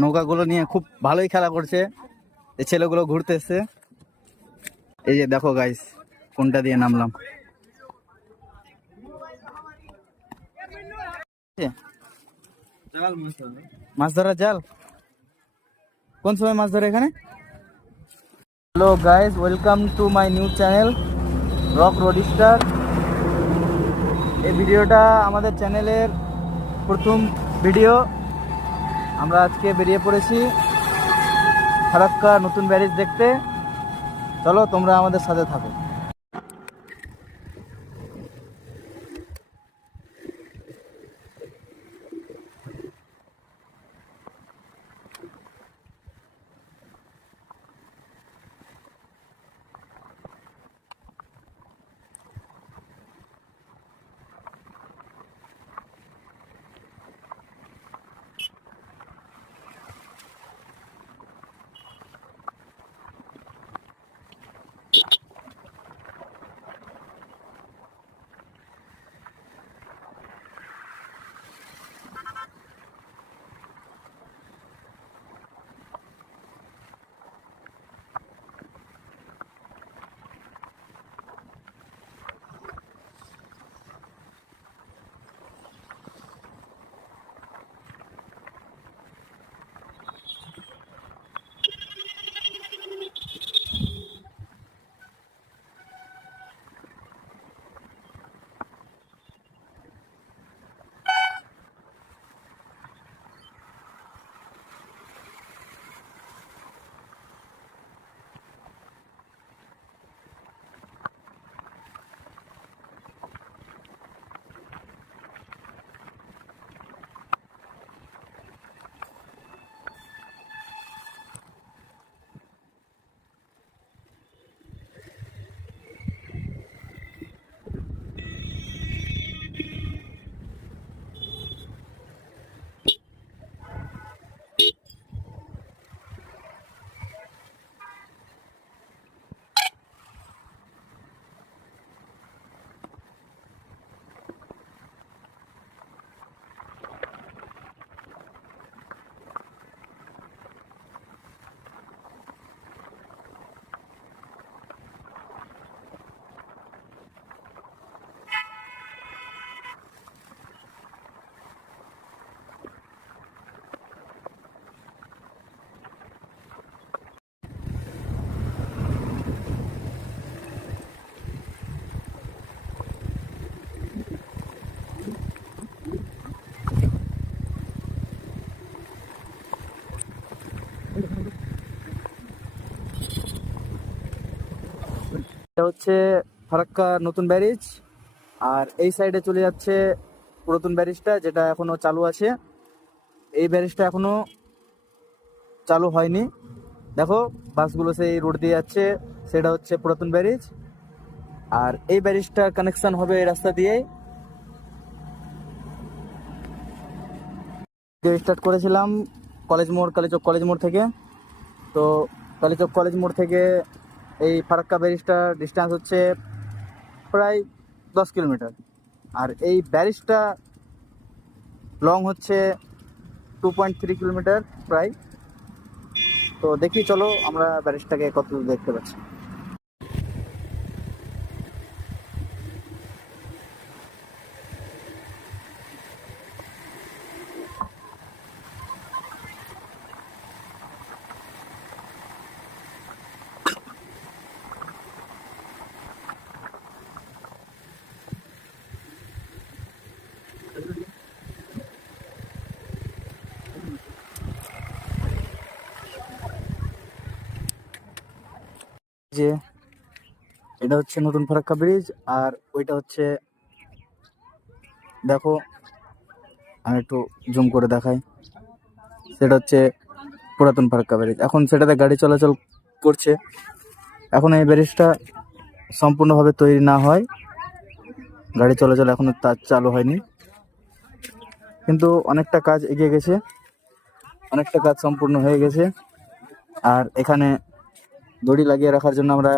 নৌকাগুলো নিয়ে খুব ভালোই খেলা করছে। এই ছেলেগুলো ঘুরতে এসছে। এই যে দেখো গাইস, কোনটা দিয়ে নামলাম। মাছ ধরার জাল? কোন সময় মাছ ধরে এখানে? Hello guys, welcome to my new channel rock roadster. এই ভিডিওটা আমাদের চ্যানেলের প্রথম ভিডিও। আমরা আজকে বেরিয়ে পড়েছি ফারাক্কা নতুন ব্যারেজ দেখতে। চলো তোমরা আমাদের সাথে থাকো। এটা হচ্ছে ফারাক্কা নতুন ব্যারেজ, আর এই সাইডে চলে যাচ্ছে পুরাতন ব্যারেজটা, যেটা এখনো চালু আছে। এই ব্যারেজটা এখনো চালু হয়নি। দেখো বাসগুলো সেই রোড দিয়ে যাচ্ছে, সেটা হচ্ছে পুরাতন ব্যারেজ। আর এই ব্যারেজটার কানেকশন হবে এই রাস্তা দিয়েই। স্টার্ট করেছিলাম কালীচক কলেজ মোড় থেকে। তো কালীচক কলেজ মোড় থেকে এই ফারাক্কা ব্যারেজটা ডিস্টেন্স হচ্ছে প্রায় 10 কিলোমিটার। আর এই ব্যারেজটা লং হচ্ছে 2.3 কিলোমিটার প্রায়। তো দেখি চলো আমরা ব্যারেজটাকে কত দেখতে পাচ্ছি। যে এটা হচ্ছে নতুন ফারাক্কা ব্রিজ, আর ওইটা হচ্ছে, দেখো আমি একটু জুম করে দেখাই, সেটা হচ্ছে পুরাতন ফারাক্কা ব্রিজ। এখন সেটাতে গাড়ি চলাচল করছে। এখন এই ব্রিজটা সম্পূর্ণভাবে তৈরি না হয়, গাড়ি চলাচল এখনো তা চালু হয়নি, কিন্তু অনেকটা কাজ এগিয়ে গেছে, অনেকটা কাজ সম্পূর্ণ হয়ে গেছে। আর এখানে দড়ি লাগিয়ে রাখার জন্য আমরা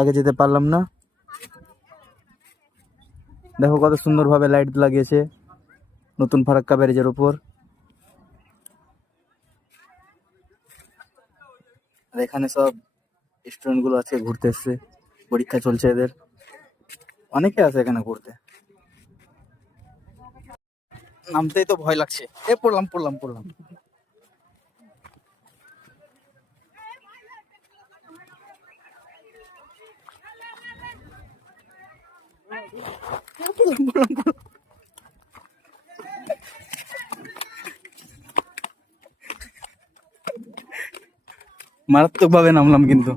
আগে যেতে পারলাম না। দেখো কত সুন্দরভাবে লাইট লাগিয়েছে নতুন ফারাক্কা ব্যারেজের উপর। আর এখানে সব স্টুডেন্ট গুলো আছে, ঘুরতে এসছে, পরীক্ষা চলছে এদের। অনেকে আছে এখানে ঘুরতে। নামতেই তো ভয় লাগছে। পড়লাম পড়লাম পড়লাম। পড়লাম, পড়লাম, পড়লাম। মারাত্মক ভাবে নামলাম কিন্তু।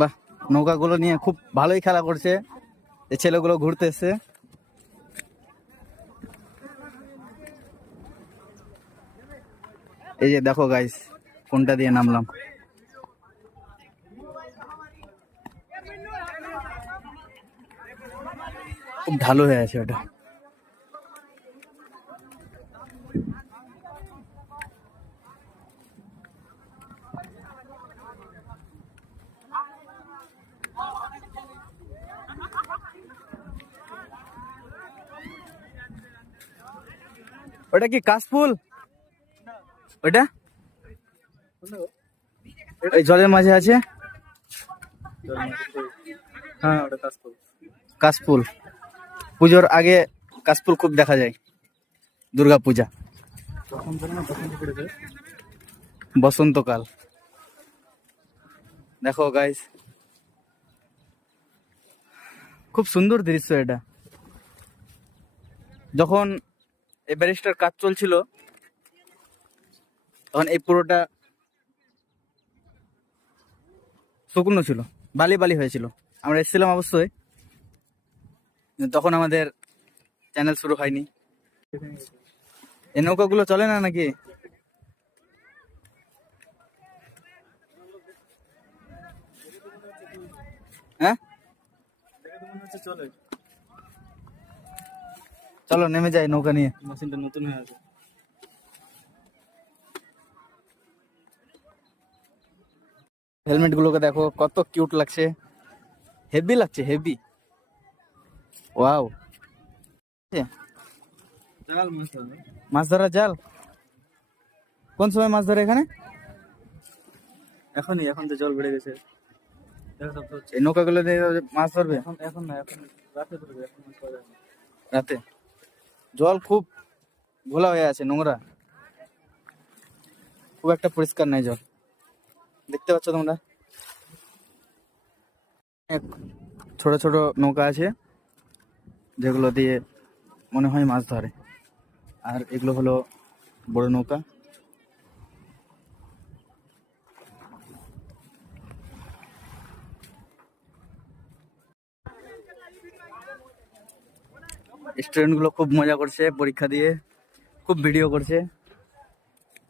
বাহ, নৌকাগুলো নিয়ে খুব ভালোই খেলা করছে এই ছেলেগুলো, ঘুরতে এসছে। এই যে দেখো গাইস, কোনটা দিয়ে নামলাম। খুব ঢালু হয়ে আছে ওটা। ওটা কি কাশফুল? ওটা ওই জলের মাঝে আছে। হ্যাঁ, ওটা কাশফুল। কাশফুল পুজোর আগে কাশফুল খুব দেখা যায়, দুর্গা পূজা, তখন ধরে না, তখন পড়েছে। বসন্তকাল। দেখো গাইস, খুব সুন্দর দৃশ্য এটা। যখন এই ব্যারিস্টার কাজ চলছিল তখন এই পুরোটা শুকনো ছিল, বালি বালি হয়েছিল। আমরা এসেছিলাম অবশ্যই, তখন আমাদের চ্যানেল শুরু হয়নি। এই নৌকাগুলো চলে না নাকি? হ্যাঁ, চলে, চলো নেমে যাই নৌকা নিয়ে। মেশিনটা নতুন হয়ে আছে। হেলমেট গুলোকে দেখো কত কিউট লাগছে, হেভি লাগছে, হেভি। ওয়াও, জাল মাছ ধরে। মাছ ধরার জাল। কোন সময় মাছ ধরে এখানে? এখনই, এখন তো জল বেড়ে গেছে। দেখো সব তো হচ্ছে। এই নৌকাগুলো দিয়ে মাছ ধরবে এখন না, এখন রাতে ধরবে, এখন মাছ পাওয়া যায় না। রাতে? জল খুব ঘোলা হয়ে আছে, নোংরা, খুব একটা পরিষ্কার নাই জল। দেখতে পাচ্ছ তোমরা, অনেক ছোট ছোট নৌকা আছে যেগুলো দিয়ে মনে হয় মাছ ধরে, আর এগুলো হলো বড় নৌকা। স্টুডেন্ট গুলো খুব মজা করছে পরীক্ষা দিয়ে, খুব ভিডিও করছে,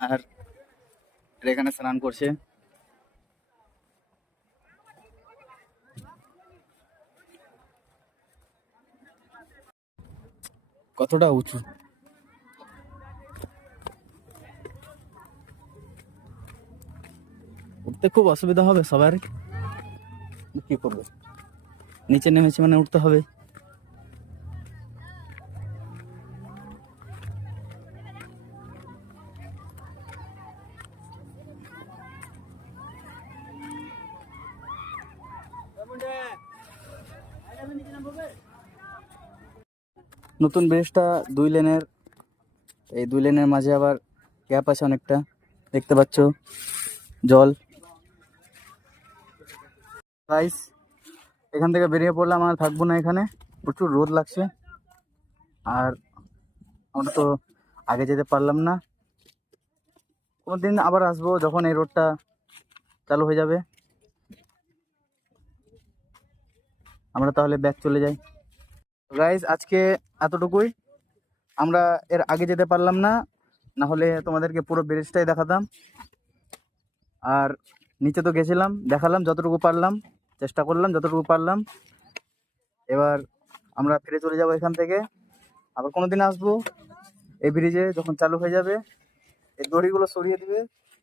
আর এরা এখানে স্নান করছে। কতটা উঁচু, উঠতে খুব অসুবিধা হবে সবার। কি করবে, নিচে নেমেছে মানে উঠতে হবে। নতুন ব্রিজটা 2 লেনের, এই 2 লেনের মাঝে আবার গ্যাপ আছে অনেকটা, দেখতে পাচ্ছ জল। গাইস, এখান থেকে বেরিয়ে পড়লাম, আর থাকবো না এখানে, প্রচুর রোদ লাগছে। আর আমরা তো আগে যেতে পারলাম না, কোনোদিন আবার আসবো যখন এই রোডটা চালু হয়ে যাবে। আমরা তাহলে ব্যাক চলে যাই। গাইস, আজকে এতটুকুই। আমরা এর আগে যেতে পারলাম না, না হলে তোমাদেরকে পুরো ব্রিজটাই দেখাতাম। আর নিচে তো গেছিলাম, দেখালাম যতটুকু পারলাম, চেষ্টা করলাম যতটুকু পারলাম। এবার আমরা ফিরে চলে যাব এখান থেকে, আবার কোনোদিন আসবো এই ব্রিজে যখন চালু হয়ে যাবে। এই দড়িগুলো সরিয়ে দিবে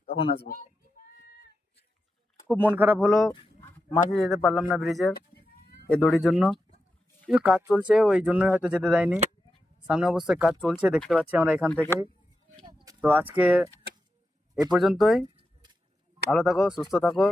তখন আসবো। খুব মন খারাপ হলো, মাঝে যেতে পারলাম না ব্রিজের এই দড়ির জন্য। কিন্তু কাজ চলছে ওই জন্যই হয়তো যেতে দেয়নি। সামনে অবস্থায় কাজ চলছে দেখতে পাচ্ছি আমরা এখান থেকে। তো আজকে এই পর্যন্তই। ভালো থাকো, সুস্থ থাকো।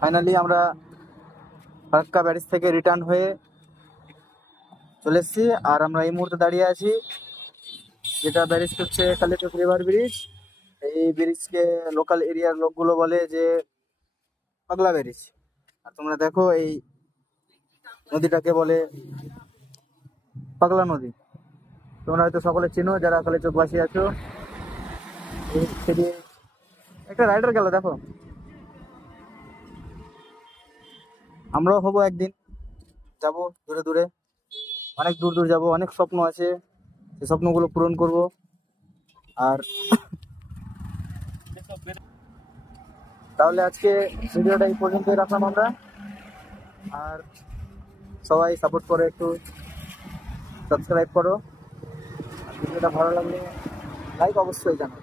ফাইনালি আমরা ফারাক্কা ব্যারেজ থেকে রিটার্ন হয়ে চলে এসেছি। আর আমরা এই মুহূর্তে দাঁড়িয়ে আছি, যেটা ব্যারেজ হচ্ছে কালিচক রিভার ব্রিজ। এই ব্রিজকে লোকাল এরিয়ার লোকগুলো বলে যে পাগলা ব্যারেজ। আর তোমরা দেখো এই নদীটাকে বলে পাগলা নদী। তোমরা হয়তো সকলে চিনো যারা কালিচকবাসী আছো। সেদিকে একটা রাইডার গেল দেখো। আমরাও হবো একদিন, যাব দূরে দূরে, অনেক দূর দূর যাব। অনেক স্বপ্ন আছে, সেই স্বপ্নগুলো পূরণ করব। আর তাহলে আজকে ভিডিওটা এই পর্যন্তই রাখলাম আমরা। আর সবাই সাপোর্ট করো, একটু সাবস্ক্রাইব করো। আর ভিডিওটা ভালো লাগলে লাইক অবশ্যই জানাও।